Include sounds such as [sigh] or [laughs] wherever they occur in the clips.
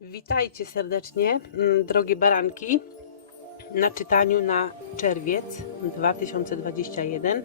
Witajcie serdecznie, mm, drogie baranki, na czytaniu na czerwiec 2021.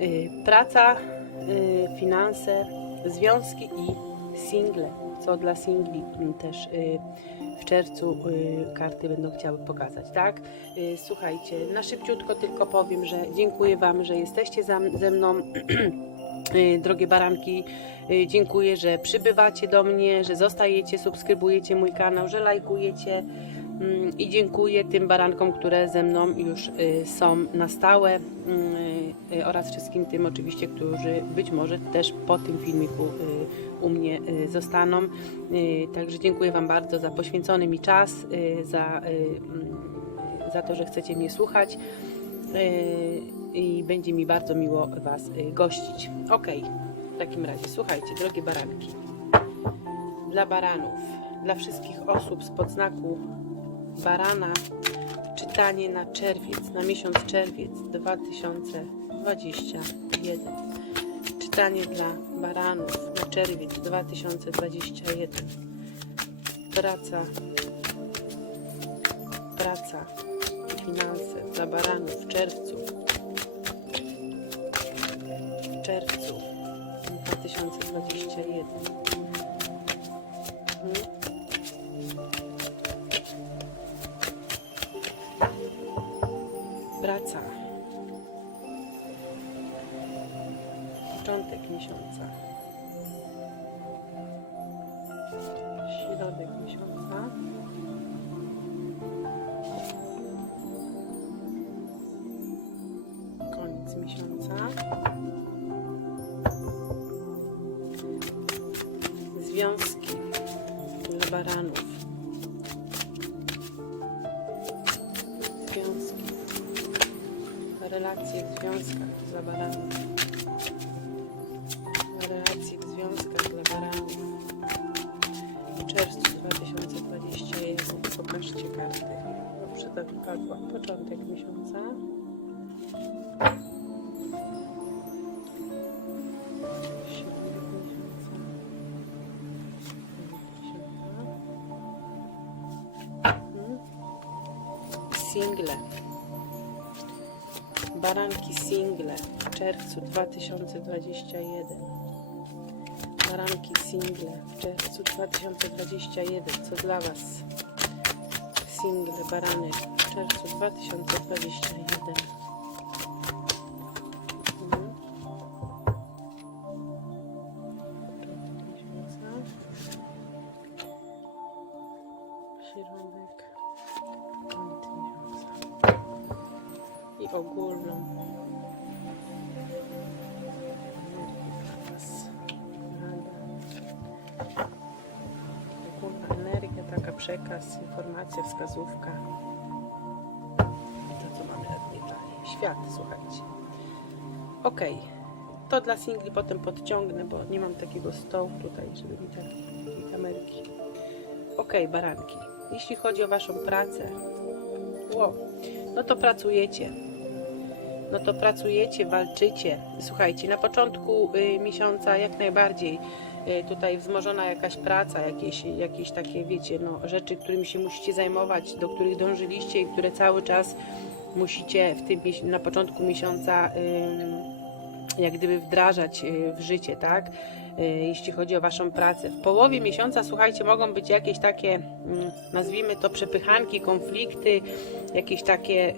Y, Praca, y, finanse, związki i single, co dla singli mm, też y, w czerwcu karty będą chciały pokazać, tak? Słuchajcie, na szybciutko tylko powiem, że dziękuję Wam, że jesteście za, ze mną. [clears throat] Y, Drogie baranki, y, dziękuję, że przybywacie do mnie, że zostajecie, subskrybujecie mój kanał, że lajkujecie mm, i dziękuję tym barankom, które ze mną już y, są na stałe mm, oraz wszystkim tym oczywiście, którzy być może też po tym filmiku u mnie zostaną. Także dziękuję Wam bardzo za poświęcony mi czas, za, mm, za to, że chcecie mnie słuchać. I będzie mi bardzo miło Was yy, gościć. Ok, w takim razie słuchajcie, drogie baranki. Dla baranów, dla wszystkich osób z podznaku barana, czytanie na czerwiec, na miesiąc czerwiec 2021. Czytanie dla baranów na czerwiec 2021. Praca, praca finanse dla baranów w czerwcu. 2021. Mhm. Praca. Początek miesiąca. Środek miesiąca. koniec miesiąca. Związki dla baranów. Związki. Relacje w związkach dla baranów. Relacje w związkach dla baranów. W czerwcu 2021. Pokażcie karty. Dobrze. Początek miesiąca. Baranki single w czerwcu 2021. Baranki single w czerwcu 2021. Co dla Was? Single baranek w czerwcu 2021. wskazówka. To, co mamy na dalej. Świat, słuchajcie. Ok. To dla singli potem podciągnę, bo nie mam takiego stołu tutaj, żeby mi takiej kamerki. Ok, baranki. Jeśli chodzi o Waszą pracę, wow, no to pracujecie. No to pracujecie, walczycie. Słuchajcie, na początku y, miesiąca jak najbardziej tutaj wzmożona jakaś praca, jakieś, jakieś takie, wiecie, no, rzeczy, którymi się musicie zajmować, do których dążyliście i które cały czas musicie w tym, na początku miesiąca jak gdyby wdrażać y, w życie, tak? Y, Jeśli chodzi o Waszą pracę. W połowie miesiąca, słuchajcie, mogą być jakieś takie, nazwijmy to przepychanki, konflikty, jakieś takie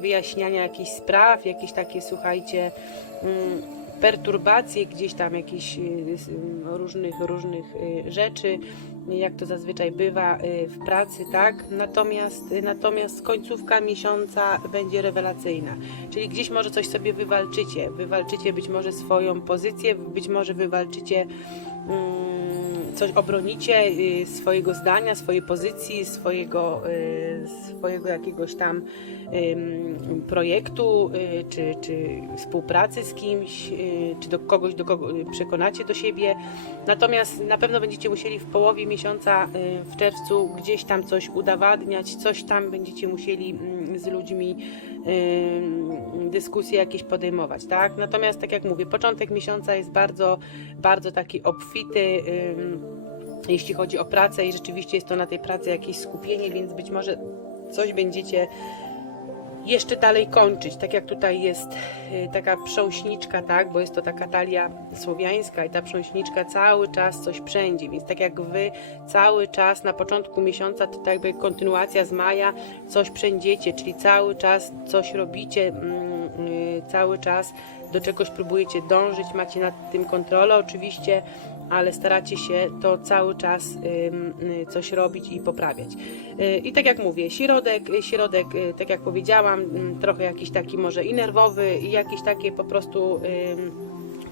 wyjaśniania jakichś spraw, jakieś takie, słuchajcie, perturbacje gdzieś tam jakichś y, ym, różnych, różnych y, rzeczy, jak to zazwyczaj bywa y, w pracy, tak? Natomiast, y, natomiast końcówka miesiąca będzie rewelacyjna. Czyli gdzieś może coś sobie wywalczycie. Wywalczycie być może swoją pozycję, być może wywalczycie mm, coś obronicie y, swojego zdania, swojej pozycji, swojego, y, swojego jakiegoś tam projektu, y, czy, czy współpracy z kimś, czy do kogoś, do kogo przekonacie do siebie. Natomiast na pewno będziecie musieli w połowie miesiąca w czerwcu gdzieś tam coś udowadniać, coś tam będziecie musieli mm, z ludźmi dyskusje jakieś podejmować, tak? Natomiast tak jak mówię, początek miesiąca jest bardzo, bardzo taki obfity. jeśli chodzi o pracę i rzeczywiście jest to na tej pracy jakieś skupienie, więc być może coś będziecie jeszcze dalej kończyć, tak jak tutaj jest y, taka prząśniczka, tak, bo jest to taka talia słowiańska i ta prząśniczka cały czas coś przędzie, więc tak jak wy cały czas na początku miesiąca, to tak jakby kontynuacja z maja, coś przędziecie, czyli cały czas coś robicie, mm, y, cały czas do czegoś próbujecie dążyć, macie nad tym kontrolę oczywiście, ale staracie się to cały czas y, coś robić i poprawiać. Y, I tak jak mówię, środek, y, środek, tak jak powiedziałam, trochę jakiś taki może i nerwowy, i jakieś takie po prostu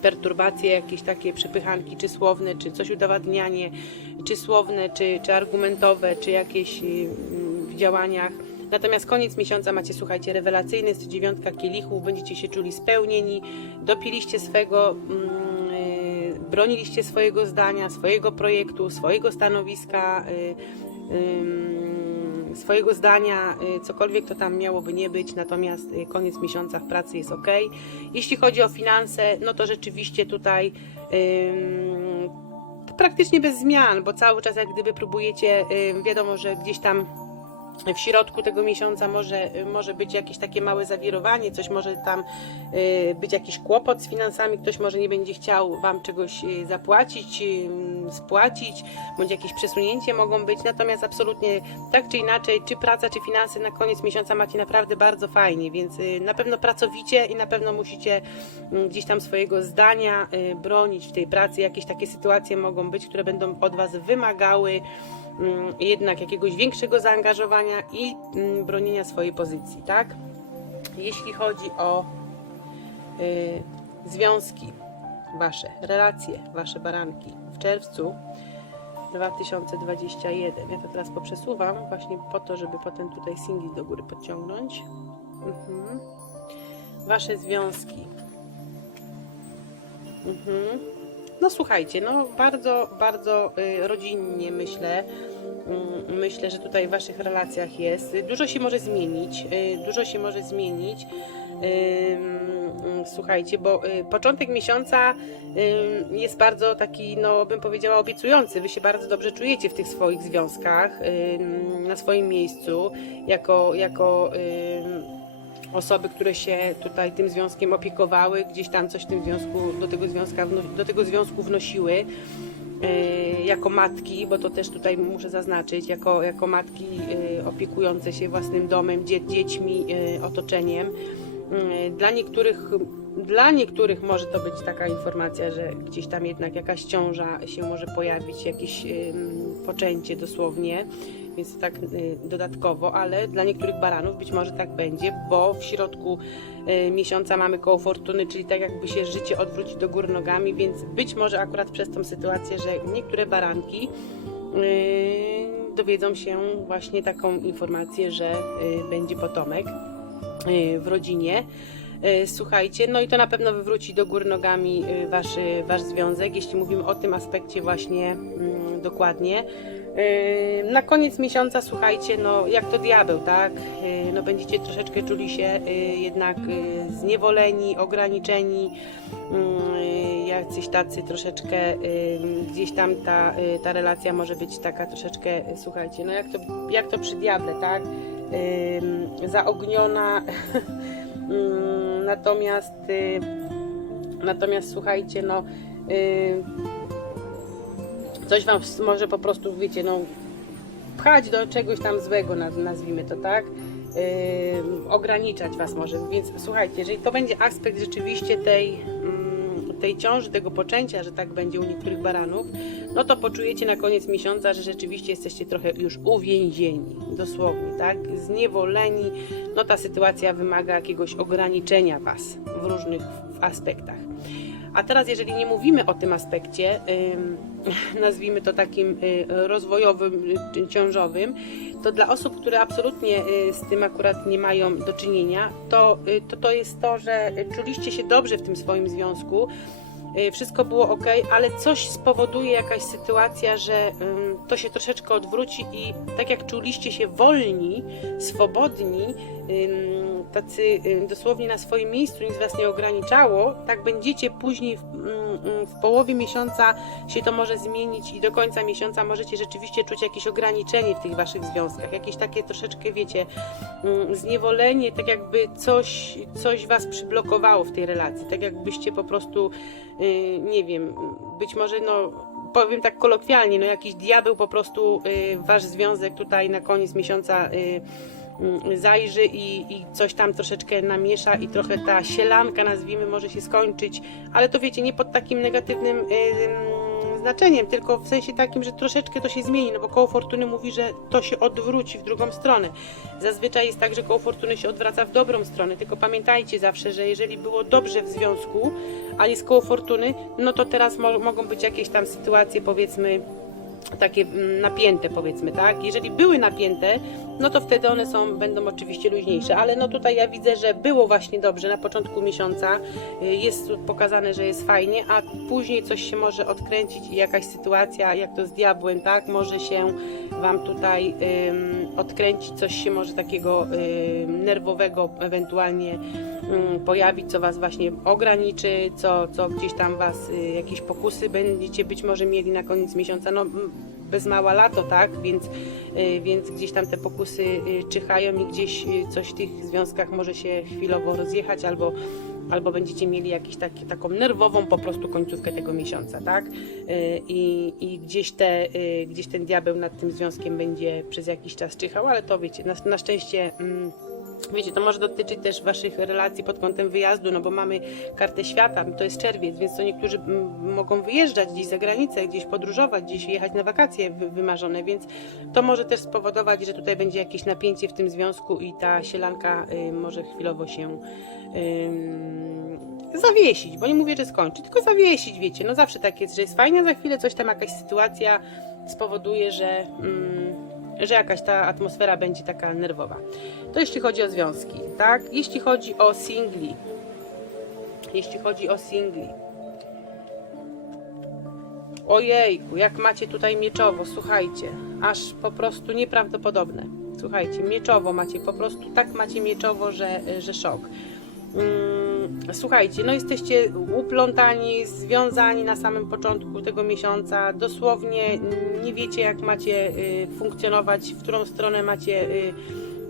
perturbacje, jakieś takie przepychanki, czy słowne, czy coś udowadnianie, czy słowne, czy, czy argumentowe, czy jakieś w działaniach. Natomiast koniec miesiąca macie, słuchajcie, rewelacyjny, jest dziewiątka kielichów, będziecie się czuli spełnieni, dopiliście swego, mm, y, broniliście swojego zdania, swojego projektu, swojego stanowiska, y, swojego zdania, y, cokolwiek to tam miałoby nie być, natomiast koniec miesiąca w pracy jest ok. Jeśli chodzi o finanse, no to rzeczywiście tutaj to praktycznie bez zmian, bo cały czas jak gdyby próbujecie, wiadomo, że gdzieś tam w środku tego miesiąca może, może być jakieś takie małe zawirowanie, coś może tam y, być jakiś kłopot z finansami, ktoś może nie będzie chciał Wam czegoś y, zapłacić, y, spłacić, bądź jakieś przesunięcie mogą być, natomiast absolutnie tak czy inaczej, czy praca, czy finanse na koniec miesiąca macie naprawdę bardzo fajnie, więc na pewno pracowicie i na pewno musicie y, gdzieś tam swojego zdania bronić w tej pracy, jakieś takie sytuacje mogą być, które będą od Was wymagały mm, jednak jakiegoś większego zaangażowania i mm, bronienia swojej pozycji, tak? Jeśli chodzi o y, związki wasze, relacje, wasze baranki w czerwcu 2021. Ja to teraz poprzesuwam właśnie po to, żeby potem tutaj singli do góry podciągnąć. Mhm. Wasze związki. Mhm. No słuchajcie, no bardzo, bardzo y, rodzinnie myślę. Mm, Myślę, że tutaj w Waszych relacjach jest. Dużo się może zmienić. y, Dużo się może zmienić. Ym, mm, Słuchajcie, bo y, początek miesiąca jest bardzo taki, no bym powiedziała, obiecujący. Wy się bardzo dobrze czujecie w tych swoich związkach, na swoim miejscu, jako, jako osoby, które się tutaj tym związkiem opiekowały, gdzieś tam coś w tym związku, do tego, związka, do tego związku wnosiły jako matki, bo to też tutaj muszę zaznaczyć, jako, jako matki yy, opiekujące się własnym domem, dzie, dziećmi, yy, otoczeniem. Dla niektórych, dla niektórych może to być taka informacja, że gdzieś tam jednak jakaś ciąża się może pojawić, jakieś poczęcie dosłownie, więc tak y, dodatkowo, ale dla niektórych baranów być może tak będzie, bo w środku y, miesiąca mamy koło fortuny, czyli tak jakby się życie odwróci do góry nogami, więc być może akurat przez tą sytuację, że niektóre baranki y, dowiedzą się właśnie taką informację, że będzie potomek w rodzinie. Y, Słuchajcie, no i to na pewno wywróci do góry nogami y, wasz, wasz związek, jeśli mówimy o tym aspekcie właśnie mm, dokładnie. Y, Na koniec miesiąca, słuchajcie, no jak to diabeł, tak? No będziecie troszeczkę czuli się jednak zniewoleni, ograniczeni, y, jacyś tacy troszeczkę gdzieś tam ta, ta relacja może być taka troszeczkę, słuchajcie, no jak to, jak to przy diable, tak? Zaogniona, Mm, [laughs] natomiast y, natomiast słuchajcie, no y, coś wam może po prostu, wiecie, no pchać do czegoś tam złego, naz- nazwijmy to tak, Ym, ograniczać was może, więc słuchajcie, jeżeli to będzie aspekt rzeczywiście tej, mm, tej ciąży, tego poczęcia, że tak będzie u niektórych baranów, no to poczujecie na koniec miesiąca, że rzeczywiście jesteście trochę już uwięzieni, dosłownie, tak, zniewoleni, no ta sytuacja wymaga jakiegoś ograniczenia was w różnych aspektach. A teraz, jeżeli nie mówimy o tym aspekcie, [laughs] nazwijmy to takim y, rozwojowym, y, ciążowym, to dla osób, które absolutnie y, z tym akurat nie mają do czynienia, to to, to jest to, że czuliście się dobrze w tym swoim związku, wszystko było ok, ale coś spowoduje jakaś sytuacja, że to się troszeczkę odwróci i tak jak czuliście się wolni, swobodni, tacy dosłownie na swoim miejscu, nic Was nie ograniczało, tak będziecie później w, mm, mm, w połowie miesiąca się to może zmienić i do końca miesiąca możecie rzeczywiście czuć jakieś ograniczenie w tych Waszych związkach, jakieś takie troszeczkę, wiecie, zniewolenie, tak jakby coś, coś Was przyblokowało w tej relacji, tak jakbyście po prostu, y, nie wiem, być może no powiem tak kolokwialnie, no jakiś diabeł po prostu y, wasz związek tutaj na koniec miesiąca y, zajrzy i, i coś tam troszeczkę namiesza i trochę ta sielanka nazwijmy może się skończyć, ale to wiecie, nie pod takim negatywnym y, y, znaczeniem, tylko w sensie takim, że troszeczkę to się zmieni, no bo koło fortuny mówi, że to się odwróci w drugą stronę. Zazwyczaj jest tak, że koło fortuny się odwraca w dobrą stronę, tylko pamiętajcie zawsze, że jeżeli było dobrze w związku, a jest koło fortuny, no to teraz mo mogą być jakieś tam sytuacje, powiedzmy, takie mm, napięte, powiedzmy, tak? Jeżeli były napięte, no to wtedy one są, będą oczywiście luźniejsze, ale no tutaj ja widzę, że było właśnie dobrze na początku miesiąca, y, jest pokazane, że jest fajnie, a później coś się może odkręcić i jakaś sytuacja, jak to z diabłem, tak? Może się Wam tutaj ym, odkręcić, coś się może takiego ym, nerwowego ewentualnie ym, pojawić, co Was właśnie ograniczy, co, co gdzieś tam Was, y, jakieś pokusy będziecie być może mieli na koniec miesiąca, no bez mała lato, tak? Więc, y, więc gdzieś tam te pokusy y, czyhają i gdzieś coś w tych związkach może się chwilowo rozjechać albo albo będziecie mieli jakąś taką nerwową po prostu końcówkę tego miesiąca, tak? I, i gdzieś, te, gdzieś ten diabeł nad tym związkiem będzie przez jakiś czas czyhał, ale to wiecie, na, na szczęście. mm, Wiecie, to może dotyczyć też Waszych relacji pod kątem wyjazdu, no bo mamy kartę świata, to jest czerwiec, więc to niektórzy mogą wyjeżdżać gdzieś za granicę, gdzieś podróżować, gdzieś jechać na wakacje wy- wymarzone, więc to może też spowodować, że tutaj będzie jakieś napięcie w tym związku i ta sielanka y, może chwilowo się ym, zawiesić, bo nie mówię, że skończy, tylko zawiesić, wiecie, no zawsze tak jest, że jest fajnie, za chwilę coś tam, jakaś sytuacja spowoduje, że, ym, że jakaś ta atmosfera będzie taka nerwowa. To jeśli chodzi o związki, tak? Jeśli chodzi o singli, jeśli chodzi o singli, Ojejku, jak macie tutaj mieczowo, słuchajcie, aż po prostu nieprawdopodobne. Słuchajcie, mieczowo macie, po prostu tak macie mieczowo, że, że szok. Mm, Słuchajcie, no jesteście uplątani, związani na samym początku tego miesiąca. Dosłownie nie wiecie, jak macie y, funkcjonować, w którą stronę macie y,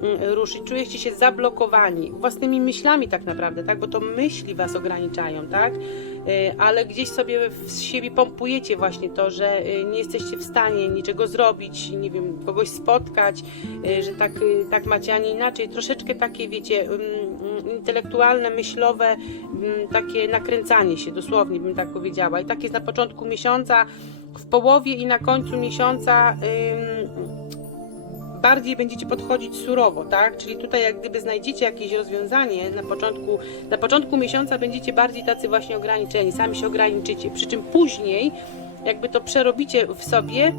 mm, ruszyć. Czujecie się zablokowani własnymi myślami, tak naprawdę, tak? Bo to myśli was ograniczają, tak? Y, Ale gdzieś sobie w siebie pompujecie właśnie to, że y, nie jesteście w stanie niczego zrobić, nie wiem, kogoś spotkać, y, że tak, y, tak macie, a nie inaczej. Troszeczkę takie, wiecie, intelektualne, myślowe, ym, takie nakręcanie się, dosłownie bym tak powiedziała. I tak jest na początku miesiąca, w połowie i na końcu miesiąca. bardziej będziecie podchodzić surowo, tak? Czyli tutaj jak gdyby znajdziecie jakieś rozwiązanie na początku, na początku miesiąca będziecie bardziej tacy właśnie ograniczeni, sami się ograniczycie, przy czym później jakby to przerobicie w sobie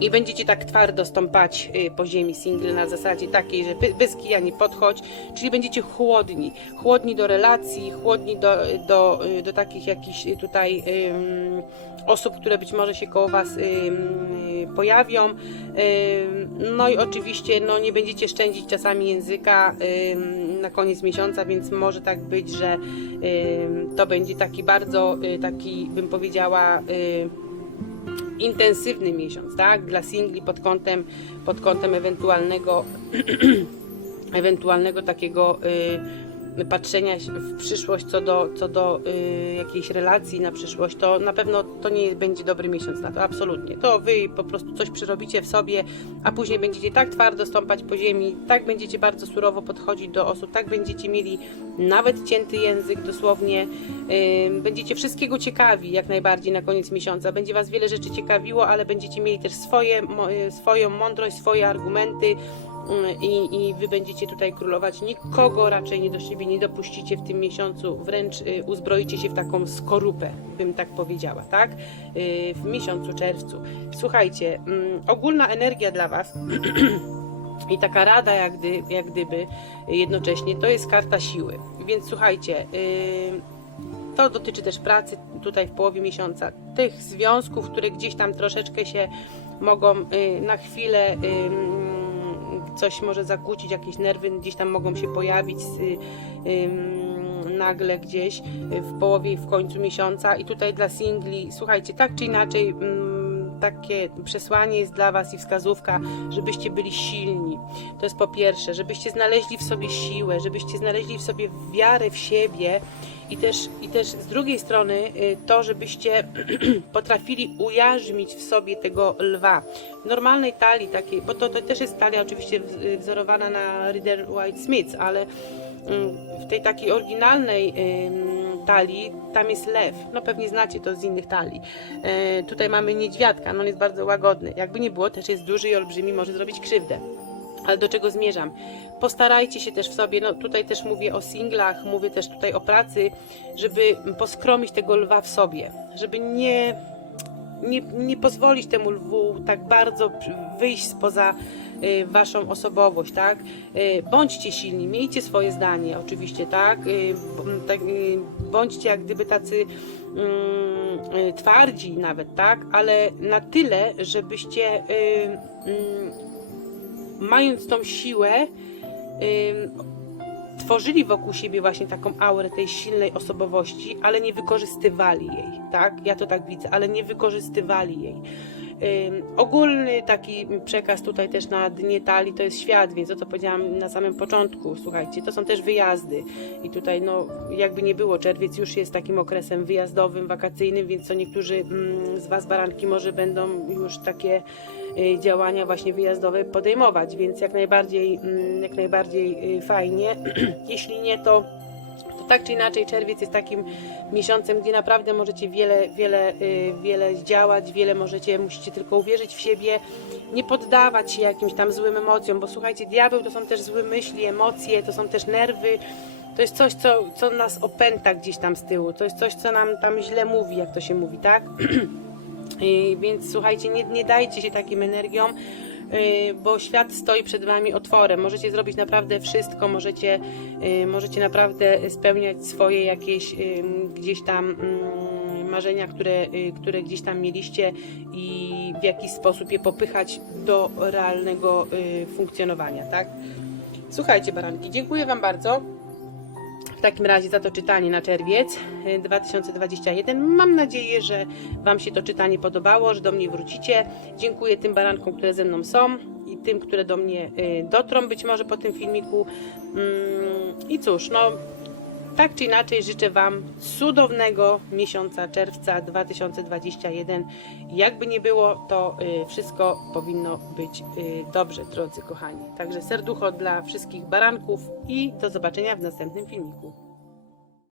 i będziecie tak twardo stąpać y, po ziemi single na zasadzie takiej, że bez kija nie podchodź, czyli będziecie chłodni, chłodni do relacji, chłodni do, do, y, do takich jakichś tutaj ym, osób, które być może się koło Was y, pojawią. Ym, no i oczywiście no, nie będziecie szczędzić czasami języka ym, na koniec miesiąca, więc może tak być, że ym, to będzie taki bardzo, y, taki bym powiedziała, y, intensywny miesiąc, tak? Dla singli pod kątem, pod kątem ewentualnego, [clears throat] ewentualnego takiego y, patrzenia w przyszłość co do, co do y, jakiejś relacji na przyszłość, to na pewno to nie będzie dobry miesiąc na to, absolutnie. To wy po prostu coś przerobicie w sobie, a później będziecie tak twardo stąpać po ziemi, tak będziecie bardzo surowo podchodzić do osób, tak będziecie mieli nawet cięty język dosłownie, Ym, Będziecie wszystkiego ciekawi jak najbardziej na koniec miesiąca. Będzie Was wiele rzeczy ciekawiło, ale będziecie mieli też swoje, mo- y, swoją mądrość, swoje argumenty i, i Wy będziecie tutaj królować. Nikogo raczej nie do siebie nie dopuścicie w tym miesiącu, wręcz y, uzbroicie się w taką skorupę, bym tak powiedziała, tak? Y, W miesiącu czerwcu. Słuchajcie, ym, ogólna energia dla Was [clears throat] i taka rada, jak, gdy, jak gdyby jednocześnie, to jest karta siły. Więc słuchajcie, to dotyczy też pracy tutaj w połowie miesiąca. Tych związków, które gdzieś tam troszeczkę się mogą y, na chwilę coś może zakłócić, jakieś nerwy gdzieś tam mogą się pojawić y, ym, nagle gdzieś w połowie i w końcu miesiąca. I tutaj dla singli, słuchajcie, tak czy inaczej. ym, takie przesłanie jest dla Was i wskazówka, żebyście byli silni. To jest po pierwsze, żebyście znaleźli w sobie siłę, żebyście znaleźli w sobie wiarę w siebie i też, i też z drugiej strony y, to, żebyście [clears throat] potrafili ujarzmić w sobie tego lwa. W normalnej talii takiej, bo to, to też jest talia oczywiście y, wzorowana na Reader White Smith, ale ym, w tej takiej oryginalnej talii tam jest lew. No pewnie znacie to z innych talii. E, tutaj mamy niedźwiadka, no on jest bardzo łagodny. Jakby nie było, też jest duży i olbrzymi, może zrobić krzywdę. Ale do czego zmierzam? Postarajcie się też w sobie, no tutaj też mówię o singlach, mówię też tutaj o pracy, żeby poskromić tego lwa w sobie, żeby nie, nie, nie pozwolić temu lwu tak bardzo wyjść spoza waszą osobowość, tak? Y, Bądźcie silni, miejcie swoje zdanie, oczywiście, tak? Y, tak y, bądźcie jak gdyby tacy mm, y, twardzi nawet, tak? Ale na tyle, żebyście y, mm, mając tą siłę, tworzyli wokół siebie właśnie taką aurę tej silnej osobowości, ale nie wykorzystywali jej, tak? Ja to tak widzę, ale nie wykorzystywali jej. Ogólny taki przekaz tutaj też na dnie talii to jest świat, więc to co powiedziałam na samym początku, słuchajcie, to są też wyjazdy i tutaj no jakby nie było, czerwiec już jest takim okresem wyjazdowym, wakacyjnym, więc co niektórzy mm, z Was baranki może będą już takie y, działania właśnie wyjazdowe podejmować, więc jak najbardziej, mm, jak najbardziej y, fajnie. [clears throat] Jeśli nie, to tak czy inaczej czerwiec jest takim miesiącem, gdzie naprawdę możecie wiele, wiele, y, wiele zdziałać, wiele możecie, musicie tylko uwierzyć w siebie, nie poddawać się jakimś tam złym emocjom, bo słuchajcie, diabeł to są też złe myśli, emocje, to są też nerwy, to jest coś, co, co nas opęta gdzieś tam z tyłu, to jest coś, co nam tam źle mówi, jak to się mówi, tak? Yy, [clears throat] Więc słuchajcie, nie, nie dajcie się takim energiom, bo świat stoi przed wami otworem. Możecie zrobić naprawdę wszystko, możecie, yy, możecie naprawdę spełniać swoje jakieś yy, gdzieś tam yy, marzenia, które, które gdzieś tam mieliście i w jakiś sposób je popychać do realnego funkcjonowania, tak? Słuchajcie, baranki, dziękuję Wam bardzo. W takim razie za to czytanie na czerwiec y, 2021. Mam nadzieję, że Wam się to czytanie podobało, że do mnie wrócicie. Dziękuję tym barankom, które ze mną są i tym, które do mnie y, dotrą być może po tym filmiku. Mm, I cóż, no tak czy inaczej życzę Wam cudownego miesiąca czerwca 2021. Jakby nie było, to y, wszystko powinno być y, dobrze, drodzy kochani. Także serducho dla wszystkich baranków i do zobaczenia w następnym filmiku.